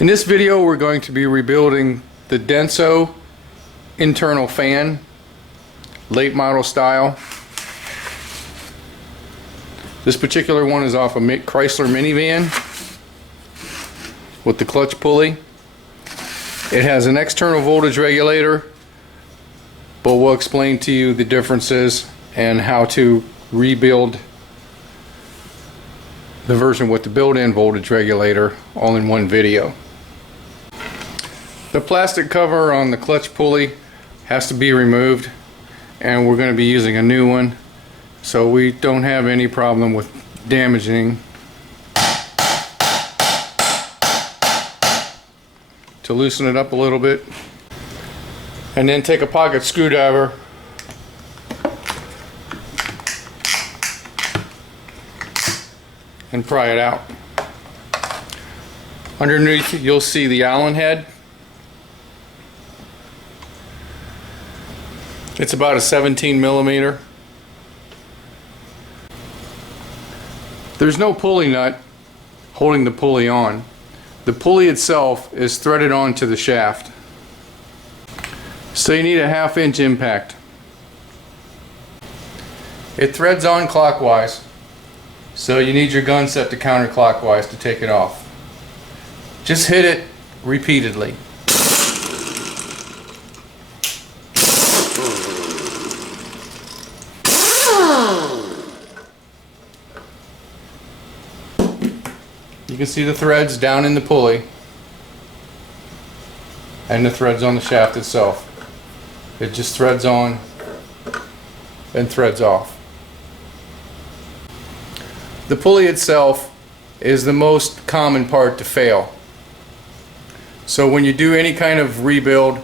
In this video we're going to be rebuilding the Denso internal fan, late model style. This particular one is off a Chrysler minivan with the clutch pulley. It has an external voltage regulator, but we'll explain to you the differences and how to rebuild the version with the built-in voltage regulator all in one video. The plastic cover on the clutch pulley has to be removed, and we're going to be using a new one so we don't have any problem with damaging. To loosen it up a little bit, and then take a pocket screwdriver and pry it out. Underneath you'll see the Allen head. It's about a 17 millimeter. There's no pulley nut holding the pulley on. The pulley itself is threaded onto the shaft. So you need a 1/2 inch impact. It threads on clockwise, so you need your gun set to counterclockwise to take it off. Just hit it repeatedly. You can see the threads down in the pulley and the threads on the shaft itself. It just threads on and threads off. The pulley itself is the most common part to fail. So when you do any kind of rebuild,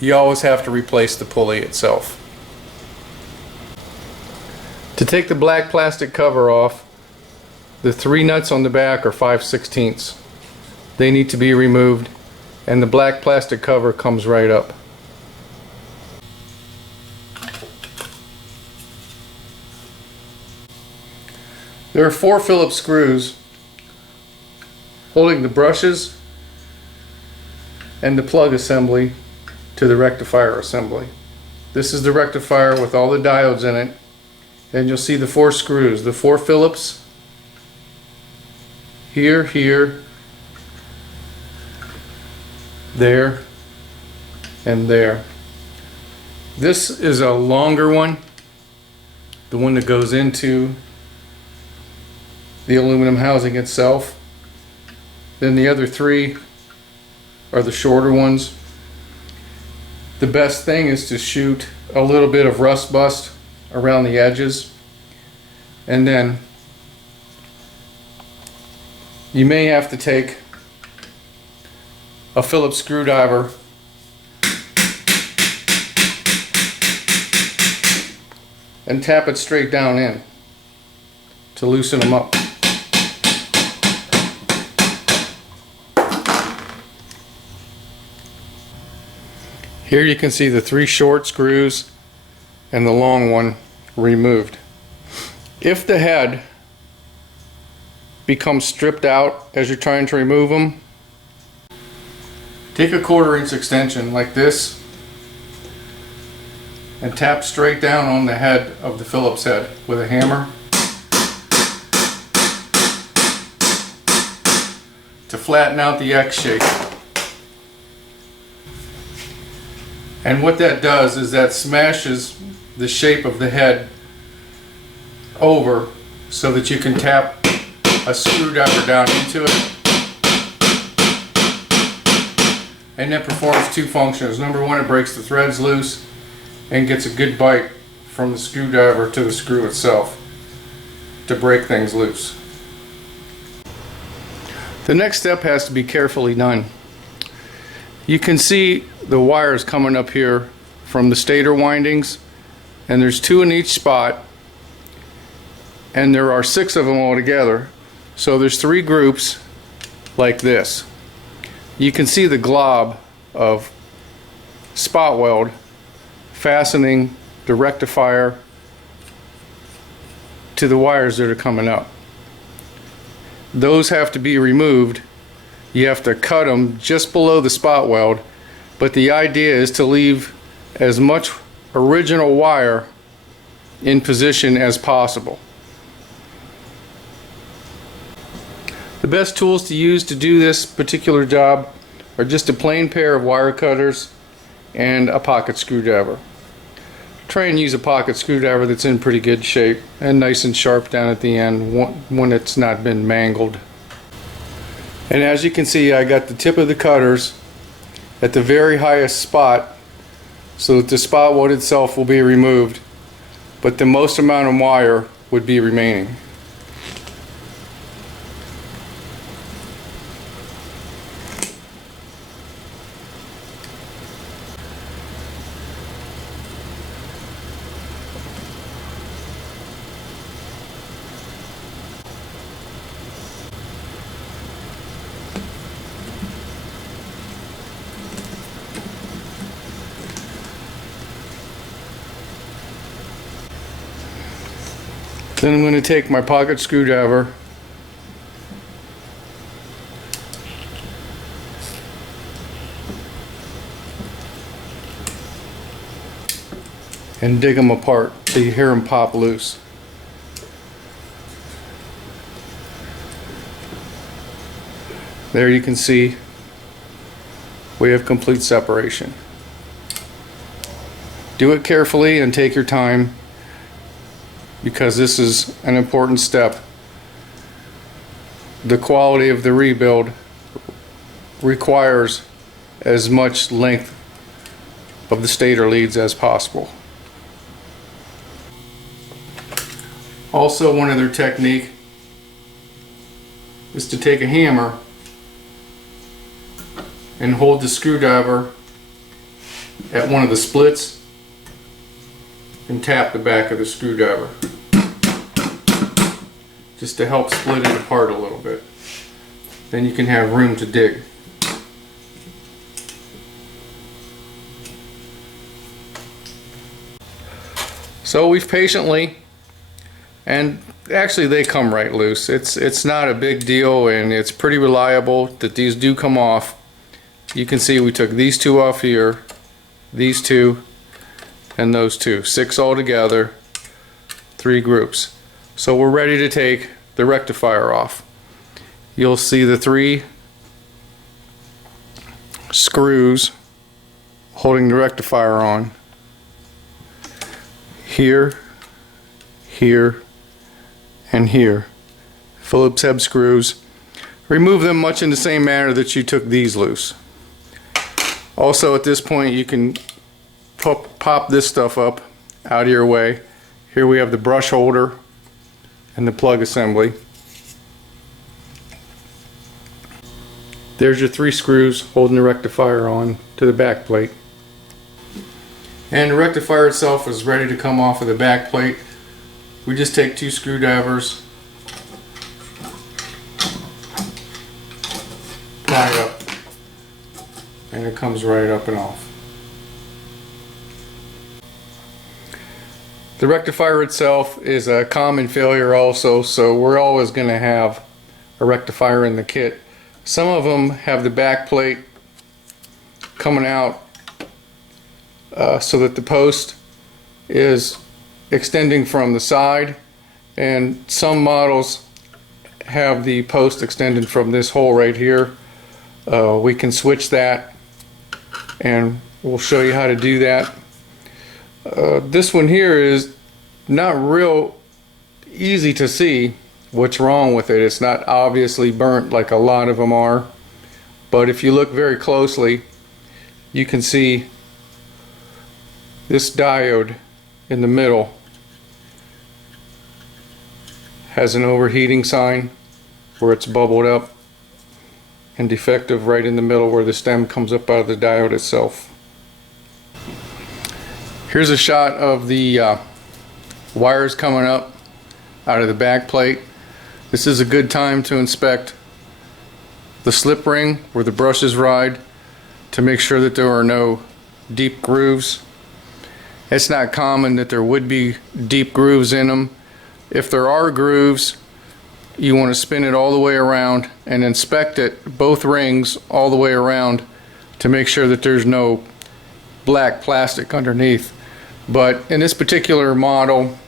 you always have to replace the pulley itself. To take the black plastic cover off, the 3 nuts on the back are 5/16. They need to be removed, and the black plastic cover comes right up. There are 4 Phillips screws holding the brushes and the plug assembly to the rectifier assembly. This is the rectifier with all the diodes in it, and you'll see the 4 screws, the 4 Phillips, here, here, there, and there. This is a longer one, the one that goes into the aluminum housing itself. Then the other 3 are the shorter ones. The best thing is to shoot a little bit of rust bust around the edges, and then you may have to take a Phillips screwdriver and tap it straight down in to loosen them up. Here you can see the 3 short screws and the long one removed. If the head becomes stripped out as you're trying to remove them, take a 1/4 inch extension like this and tap straight down on the head of the Phillips head with a hammer to flatten out the X shape. And what that does is that smashes the shape of the head over so that you can tap a screwdriver down into it, and that performs 2 functions. Number 1, it breaks the threads loose and gets a good bite from the screwdriver to the screw itself to break things loose. The next step has to be carefully done. You can see the wires coming up here from the stator windings, and there's 2 in each spot, and there are 6 of them altogether. So there's 3 groups like this. You can see the glob of spot weld fastening the rectifier to the wires that are coming up. Those have to be removed you have to cut them just below the spot weld, but the idea is to leave as much original wire in position as possible. The best tools to use to do this particular job are just a plain pair of wire cutters and a pocket screwdriver. Try and use a pocket screwdriver that's in pretty good shape and nice and sharp down at the end when it's not been mangled. And as you can see, I got the tip of the cutters at the very highest spot so that the spot weld itself will be removed, but the most amount of wire would be remaining. Then I'm going to take my pocket screwdriver and dig them apart so you hear them pop loose. There you can see we have complete separation. Do it carefully and take your time, because this is an important step. The quality of the rebuild requires as much length of the stator leads as possible. Also, one other technique is to take a hammer and hold the screwdriver at one of the splits and tap the back of the screwdriver just to help split it apart a little bit. Then you can have room to dig. So we've patiently, and actually they come right loose. It's not a big deal, and it's pretty reliable that these do come off. You can see we took these two off here, these two, and those two. 6 altogether, 3 groups. So we're ready to take the rectifier off. You'll see the 3 screws holding the rectifier on. Here, here, and here. Phillips head screws. Remove them much in the same manner that you took these loose. Also, at this point, you can pop this stuff up out of your way. Here we have the brush holder and the plug assembly. There's your 3 screws holding the rectifier on to the back plate. And the rectifier itself is ready to come off of the back plate. We just take 2 screwdrivers, pry it up, and it comes right up and off. The rectifier itself is a common failure also, so we're always going to have a rectifier in the kit. Some of them have the back plate coming out so that the post is extending from the side, and some models have the post extended from this hole right here. We can switch that, and we'll show you how to do that. This one here is not real easy to see what's wrong with it. It's not obviously burnt like a lot of them are, but if you look very closely, you can see this diode in the middle has an overheating sign where it's bubbled up, and defective right in the middle where the stem comes up out of the diode itself. Here's a shot of the wires coming up out of the back plate. This is a good time to inspect the slip ring where the brushes ride to make sure that there are no deep grooves. It's not common that there would be deep grooves in them. If there are grooves, you want to spin it all the way around and inspect it, both rings, all the way around to make sure that there's no black plastic underneath. But in this particular model,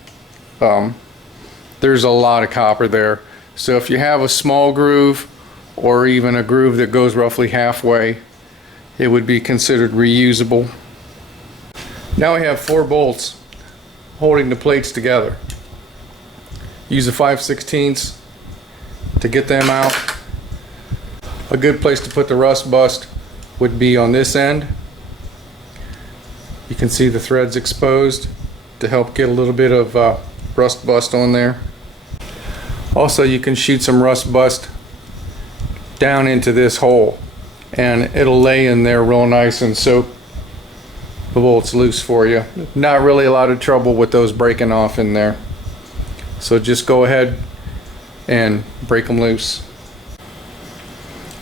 there's a lot of copper there. So if you have a small groove or even a groove that goes roughly halfway, it would be considered reusable. Now we have 4 bolts holding the plates together. Use a 5/16 to get them out. A good place to put the rust bust would be on this end. You can see the threads exposed to help get a little bit of rust bust on there. Also, you can shoot some rust bust down into this hole and it'll lay in there real nice and soak the bolts loose for you. Not really a lot of trouble with those breaking off in there. So just go ahead and break them loose.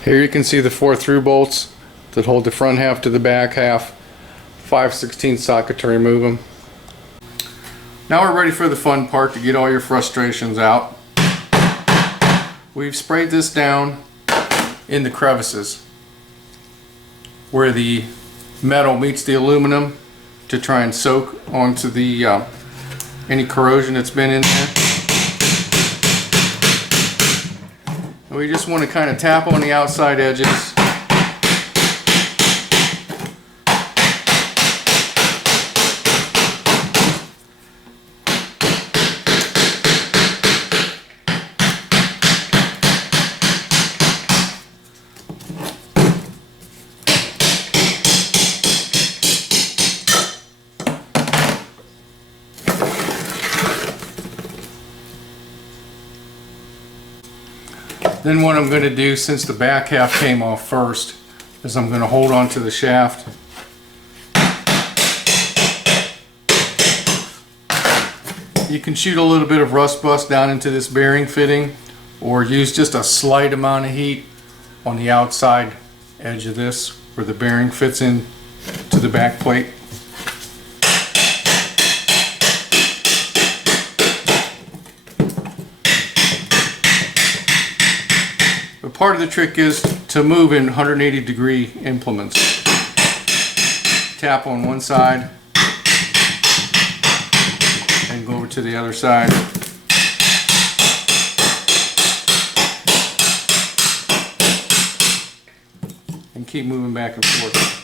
Here you can see the 4 through bolts that hold the front half to the back half. 5/16 socket to remove them. Now we're ready for the fun part, to get all your frustrations out. We've sprayed this down in the crevices where the metal meets the aluminum to try and soak onto the any corrosion that's been in there. And we just want to kind of tap on the outside edges. Then what I'm going to do, since the back half came off first, is I'm going to hold on to the shaft. You can shoot a little bit of rust bust down into this bearing fitting, or use just a slight amount of heat on the outside edge of this where the bearing fits in to the back plate. But part of the trick is to move in 180-degree implements. Tap on one side and go over to the other side. And keep moving back and forth.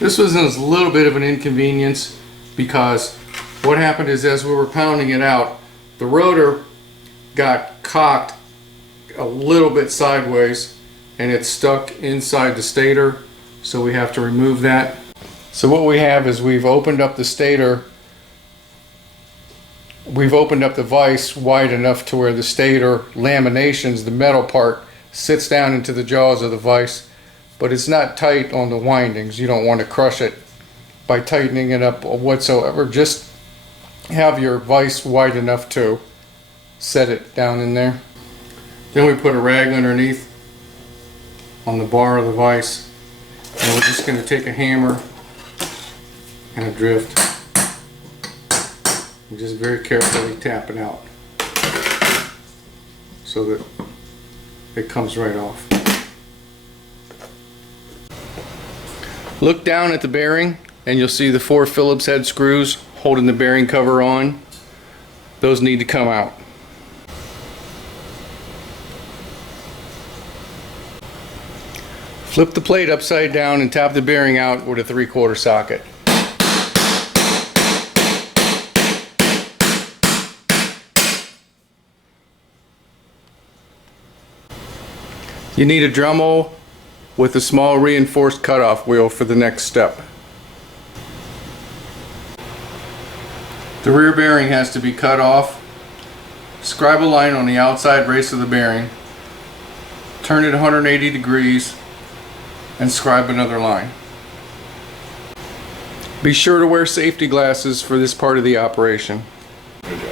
This was a little bit of an inconvenience because what happened is, as we were pounding it out, the rotor got cocked a little bit sideways and it stuck inside the stator, so we have to remove that. So what we have is, we've opened up the stator, we've opened up the vise wide enough to where the stator laminations, the metal part, sits down into the jaws of the vise. But it's not tight on the windings. You don't want to crush it by tightening it up whatsoever. Just have your vise wide enough to set it down in there. Then we put a rag underneath on the bar of the vise, and we're just going to take a hammer and a drift and just very carefully tap it out so that it comes right off. Look down at the bearing and you'll see the 4 Phillips head screws holding the bearing cover on. Those need to come out. Flip the plate upside down and tap the bearing out with a 3/4 socket. You need a Dremel with a small reinforced cutoff wheel for the next step. The rear bearing has to be cut off. Scribe a line on the outside race of the bearing, turn it 180 degrees, and scribe another line. Be sure to wear safety glasses for this part of the operation. Good job.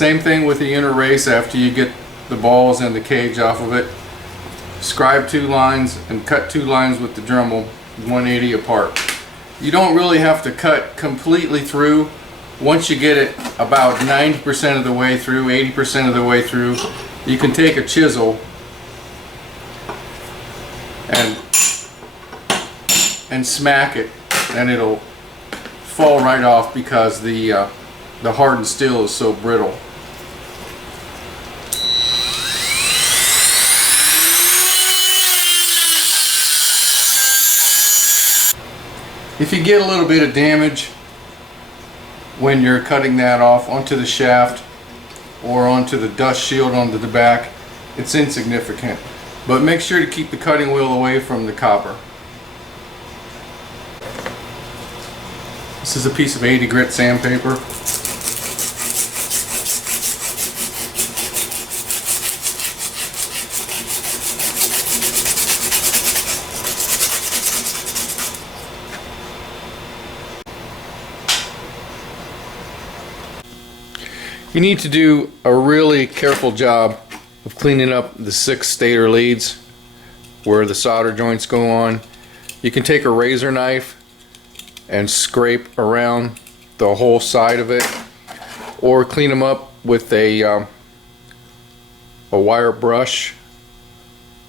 Same thing with the inner race. After you get the balls and the cage off of it, scribe 2 lines and cut 2 lines with the Dremel 180 apart. You don't really have to cut completely through. Once you get it about 90% of the way through, 80% of the way through, you can take a chisel and smack it, and it'll fall right off because the hardened steel is so brittle. If you get a little bit of damage when you're cutting that off onto the shaft or onto the dust shield onto the back, it's insignificant. But make sure to keep the cutting wheel away from the copper. This is a piece of 80 grit sandpaper. You need to do a really careful job of cleaning up the 6 stator leads where the solder joints go on. You can take a razor knife and scrape around the whole side of it, or clean them up with a wire brush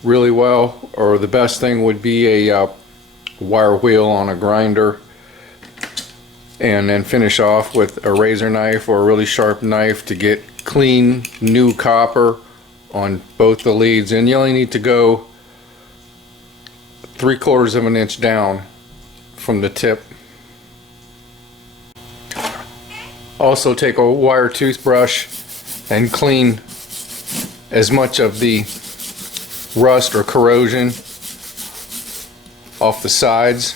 really well, or the best thing would be a wire wheel on a grinder, and then finish off with a razor knife or a really sharp knife to get clean new copper on both the leads. And you only need to go 3/4 of an inch down from the tip. Also take a wire toothbrush and clean as much of the rust or corrosion off the sides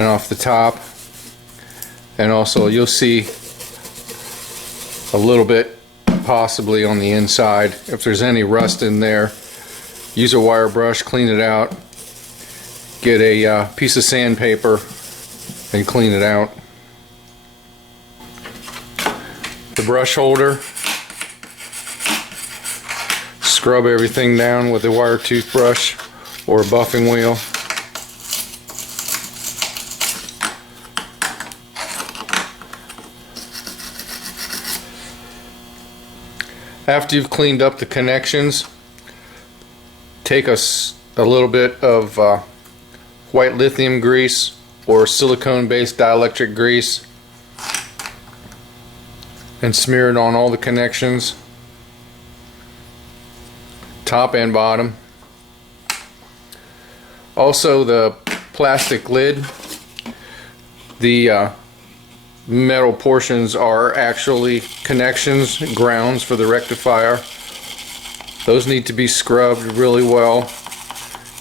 and off the top. And also you'll see a little bit possibly on the inside. If there's any rust in there, use a wire brush, clean it out. Get a piece of sandpaper and clean it out. The brush holder, scrub everything down with a wire toothbrush or a buffing wheel. After you've cleaned up the connections, take a little bit of white lithium grease or silicone based dielectric grease and smear it on all the connections, top and bottom. Also the plastic lid, the metal portions are actually connections, grounds for the rectifier. Those need to be scrubbed really well.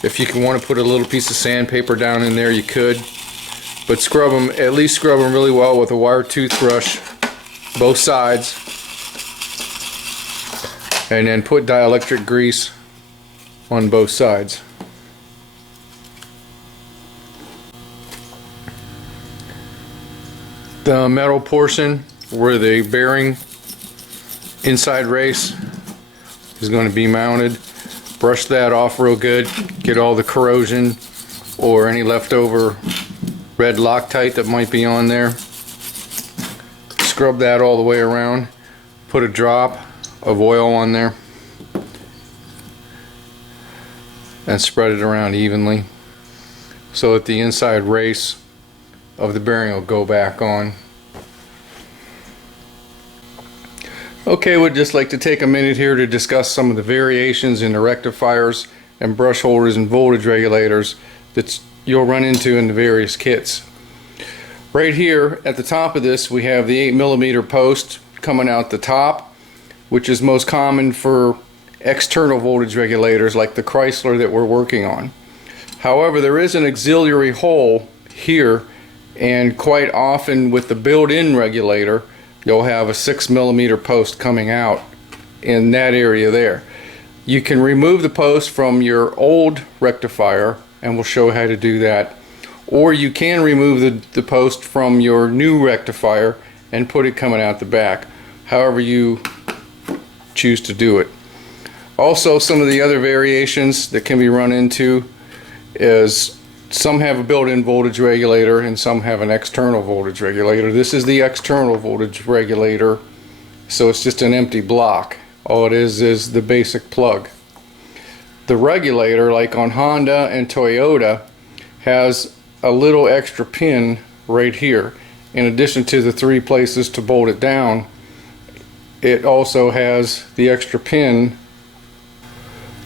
If you want to put a little piece of sandpaper down in there, you could, but scrub them, at least scrub them really well with a wire toothbrush, both sides, and then put dielectric grease on both sides. The metal portion where the bearing inside race is going to be mounted, brush that off real good, get all the corrosion or any leftover red Loctite that might be on there. Scrub that all the way around, put a drop of oil on there and spread it around evenly so that the inside race of the bearing will go back on. Okay, we'd just like to take a minute here to discuss some of the variations in the rectifiers and brush holders and voltage regulators that you'll run into in the various kits. Right here at the top of this we have the 8mm post coming out the top, which is most common for external voltage regulators like the Chrysler that we're working on. However, there is an auxiliary hole here, and quite often with the built-in regulator you'll have a 6mm post coming out in that area there. You can remove the post from your old rectifier, and we'll show how to do that, or you can remove the post from your new rectifier and put it coming out the back. however you choose to do it. Also, some of the other variations that can be run into is some have a built-in voltage regulator and some have an external voltage regulator. This is the external voltage regulator, so it's just an empty block. All it is the basic plug. The regulator, like on Honda and Toyota, has a little extra pin right here. In addition to the 3 places to bolt it down, it also has the extra pin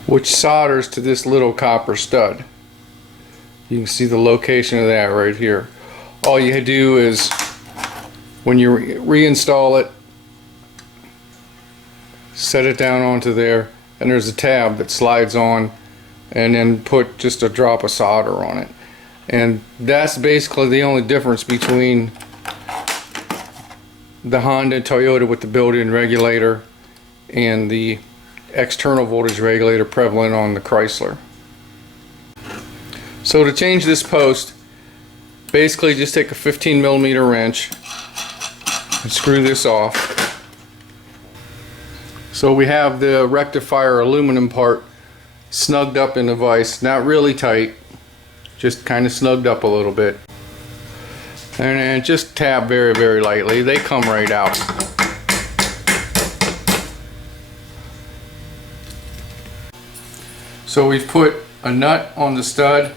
which solders to this little copper stud. You can see the location of that right here. All you do is, when you reinstall it, set it down onto there, and there's a tab that slides on, and then put just a drop of solder on it. And that's basically the only difference between the Honda and Toyota with the built-in regulator and the external voltage regulator prevalent on the Chrysler. So to change this post, basically just take a 15mm wrench and screw this off. So we have the rectifier aluminum part snugged up in the vise, not really tight, just kind of snugged up a little bit. And then just tap very, very lightly. They come right out. So we've put a nut on the stud,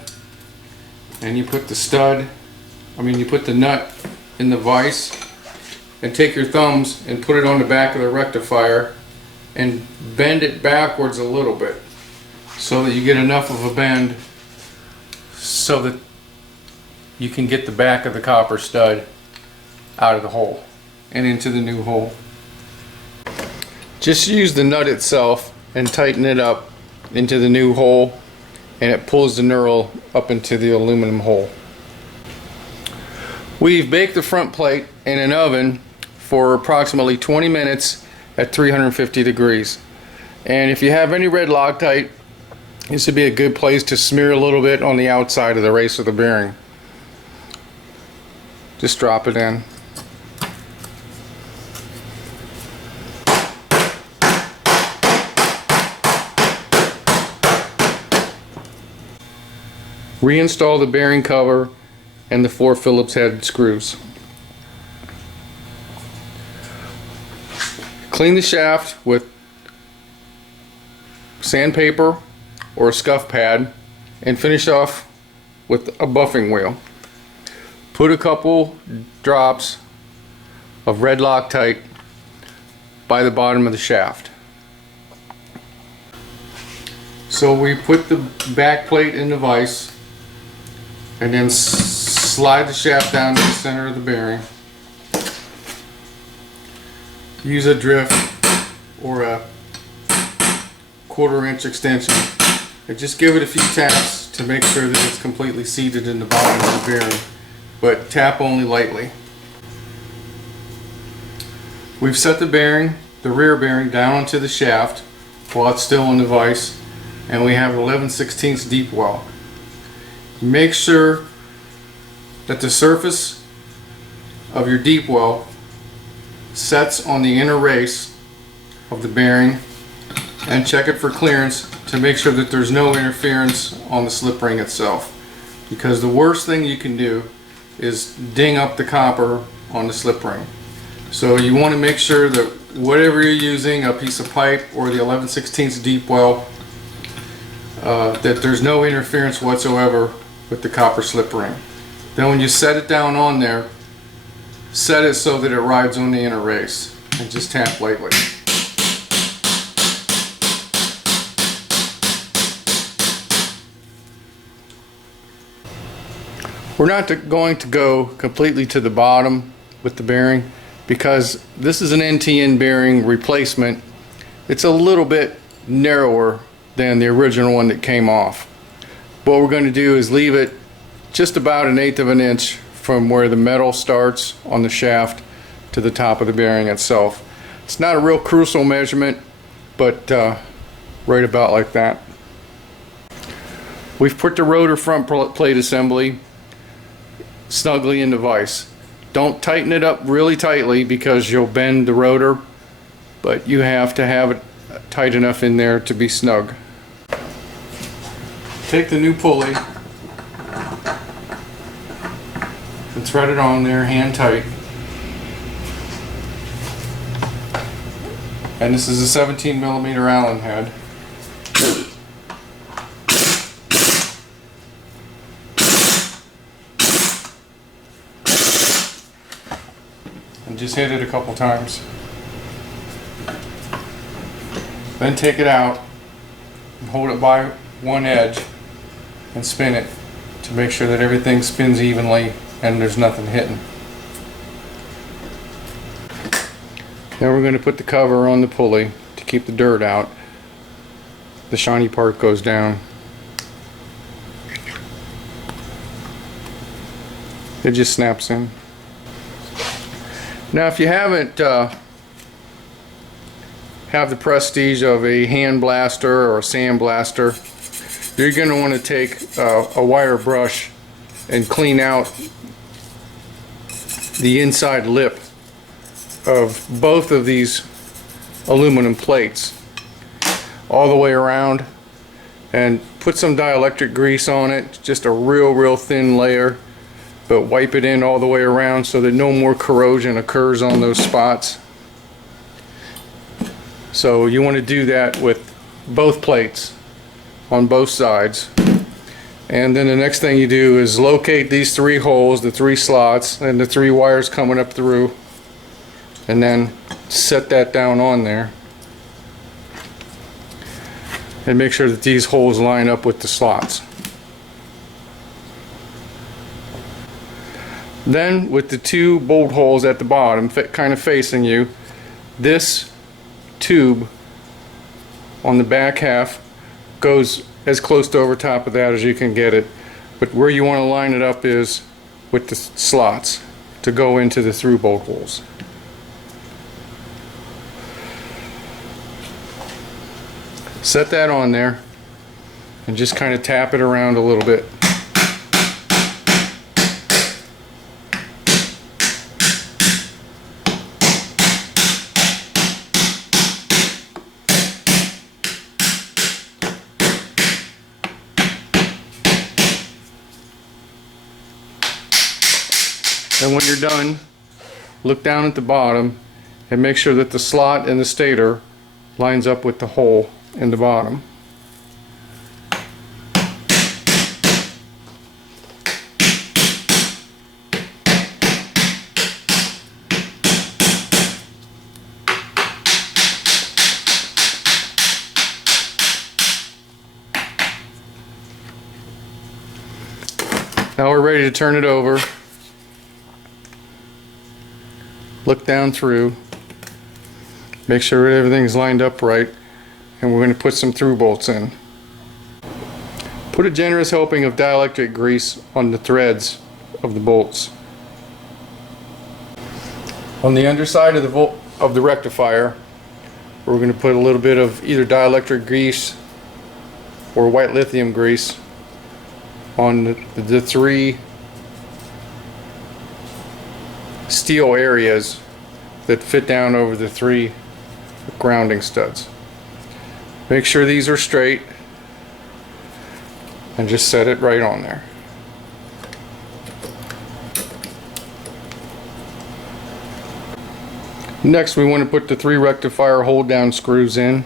and you put the nut in the vise, and take your thumbs and put it on the back of the rectifier and bend it backwards a little bit so that you get enough of a bend so that you can get the back of the copper stud out of the hole and into the new hole. Just use the nut itself and tighten it up into the new hole, and it pulls the knurl up into the aluminum hole. We've baked the front plate in an oven for approximately 20 minutes at 350 degrees. And if you have any red Loctite, this would be a good place to smear a little bit on the outside of the race of the bearing. Just drop it in. Reinstall the bearing cover and the 4 Phillips head screws. Clean the shaft with sandpaper or a scuff pad and finish off with a buffing wheel. Put a couple drops of red Loctite by the bottom of the shaft. So we put the back plate in the vise and then slide the shaft down to the center of the bearing. Use a drift or a 1/4 inch extension and just give it a few taps to make sure that it's completely seated in the bottom of the bearing, but tap only lightly. We've set the bearing, the rear bearing, down onto the shaft while it's still in the vise, and we have 11/16 deep well. Make sure that the surface of your deep well sets on the inner race of the bearing, and check it for clearance to make sure that there's no interference on the slip ring itself, because the worst thing you can do is ding up the copper on the slip ring. So you want to make sure that whatever you're using, a piece of pipe or the 11/16 deep well, that there's no interference whatsoever with the copper slip ring. Then when you set it down on there, set it so that it rides on the inner race and just tap lightly. We're not going to go completely to the bottom with the bearing because this is an NTN bearing replacement. It's a little bit narrower than the original one that came off. What we're going to do is leave it just about 1/8 of an inch from where the metal starts on the shaft to the top of the bearing itself. It's not a real crucial measurement, but right about like that. We've put the rotor front plate assembly snugly in the vise. Don't tighten it up really tightly because you'll bend the rotor, but you have to have it tight enough in there to be snug. Take the new pulley and thread it on there hand tight. And this is a 17mm Allen head. And just hit it a couple times. Then take it out and hold it by one edge and spin it to make sure that everything spins evenly and there's nothing hitting. Now we're going to put the cover on the pulley to keep the dirt out. The shiny part goes down. It just snaps in. Now if you haven't have the prestige of a hand blaster or a sand blaster, you're going to want to take a wire brush and clean out the inside lip of both of these aluminum plates all the way around, and put some dielectric grease on it, just a real thin layer, but wipe it in all the way around so that no more corrosion occurs on those spots. So you want to do that with both plates on both sides. And then the next thing you do is locate these three holes, the three slots, and the three wires coming up through, and then set that down on there. And make sure that these holes line up with the slots. Then with the two bolt holes at the bottom kind of facing you, this tube on the back half goes as close to over top of that as you can get it, but where you want to line it up is with the slots to go into the through bolt holes. Set that on there and just kind of tap it around a little bit. And when you're done, look down at the bottom and make sure that the slot and the stator lines up with the hole in the bottom. Now we're ready to turn it over. Look down through, make sure everything's lined up right, and we're going to put some through bolts in. Put a generous helping of dielectric grease on the threads of the bolts. On the underside of the rectifier, we're going to put a little bit of either dielectric grease or white lithium grease on the three steel areas that fit down over the three grounding studs. Make sure these are straight and just set it right on there. Next, we want to put the three rectifier hold down screws in.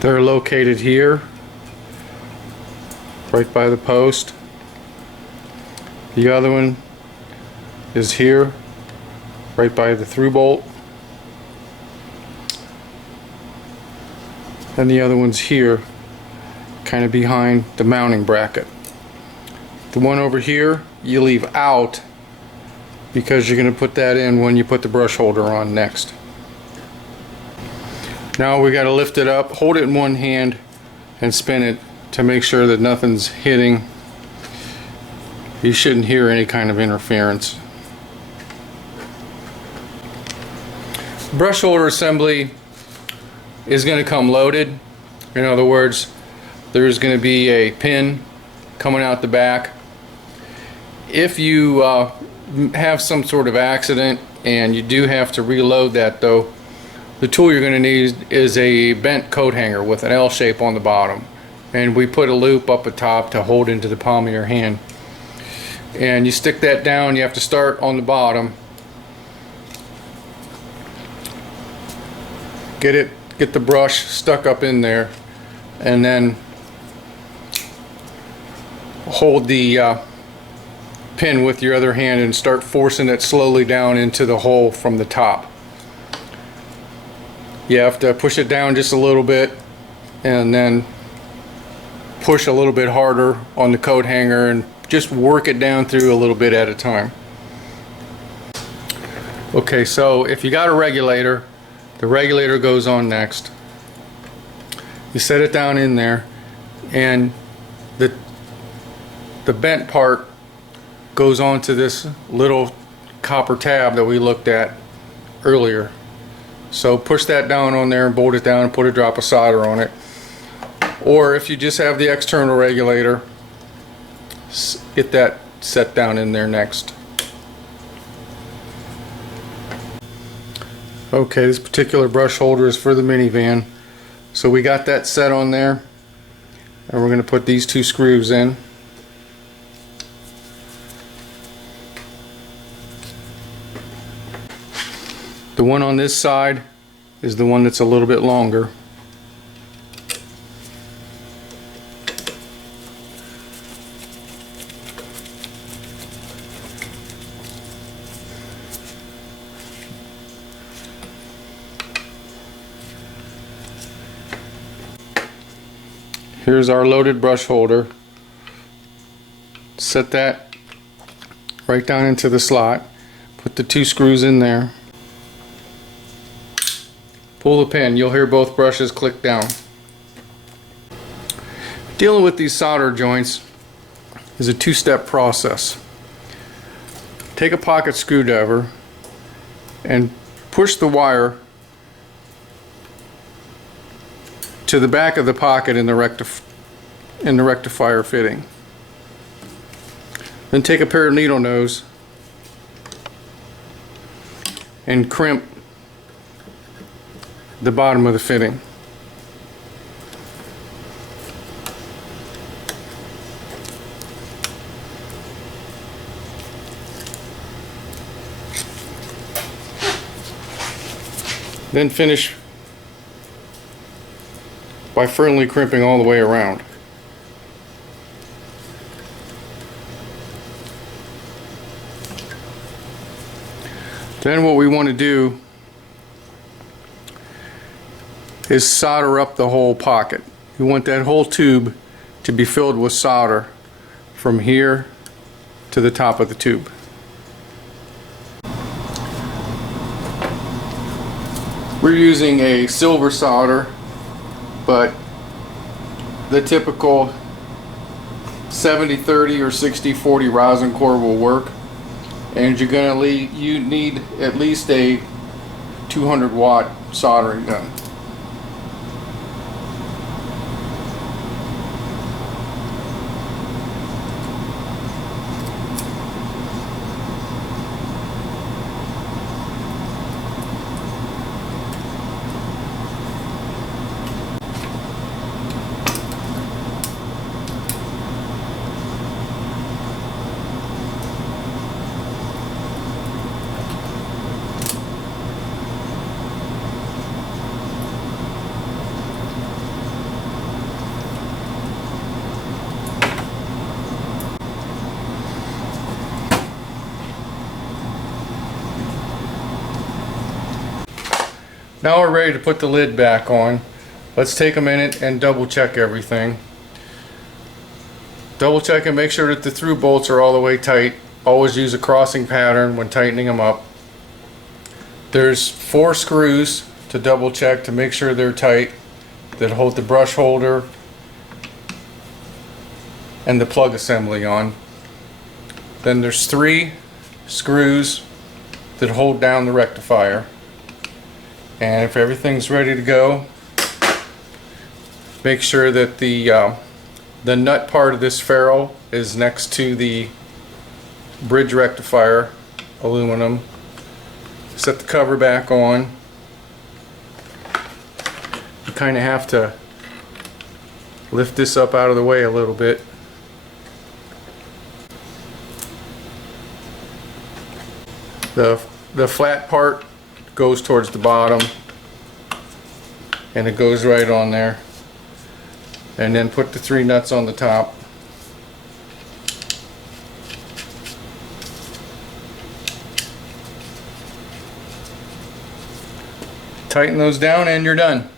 They're located here, right by the post. The other one is here, right by the through bolt, and the other one's here, kind of behind the mounting bracket. The one over here you leave out because you're going to put that in when you put the brush holder on next. Now we got to lift it up, hold it in one hand and spin it to make sure that nothing's hitting. You shouldn't hear any kind of interference. Brush holder assembly is going to come loaded. In other words, there's going to be a pin coming out the back. If you have some sort of accident and you do have to reload that though, the tool you're going to need is a bent coat hanger with an L shape on the bottom, and we put a loop up at top to hold into the palm of your hand. And you stick that down. You have to start on the bottom, get the brush stuck up in there, and then hold the pin with your other hand and start forcing it slowly down into the hole from the top. You have to push it down just a little bit and then push a little bit harder on the coat hanger and just work it down through a little bit at a time. Okay, so if you got a regulator, the regulator goes on next. You set it down in there, and the bent part goes onto this little copper tab that we looked at earlier. So push that down on there and bolt it down and put a drop of solder on it. Or if you just have the external regulator, get that set down in there next. Okay, this particular brush holder is for the minivan. So we got that set on there, and we're going to put these two screws in. The one on this side is the one that's a little bit longer. Here's our loaded brush holder. Set that right down into the slot. Put the two screws in there. Pull the pin. You'll hear both brushes click down. Dealing with these solder joints is a two-step process. Take a pocket screwdriver and push the wire to the back of the pocket in the rectifier fitting. Then take a pair of needle nose and crimp the bottom of the fitting. Then finish by firmly crimping all the way around. Then what we want to do is solder up the whole pocket. You want that whole tube to be filled with solder from here to the top of the tube. We're using a silver solder, but the typical 70-30 or 60-40 rosin core will work, and you need at least a 200-watt soldering gun. Now we're ready to put the lid back on. Let's take a minute and double check everything. Double check and make sure that the through bolts are all the way tight. Always use a crossing pattern when tightening them up. There's 4 screws to double check to make sure they're tight, that hold the brush holder and the plug assembly on. Then there's 3 screws that hold down the rectifier. And if everything's ready to go, make sure that the nut part of this ferrule is next to the bridge rectifier aluminum. Set the cover back on. kind of have to lift this up out of the way a little bit. The flat part goes towards the bottom, and it goes right on there. And then put the 3 nuts on the top. Tighten those down and you're done.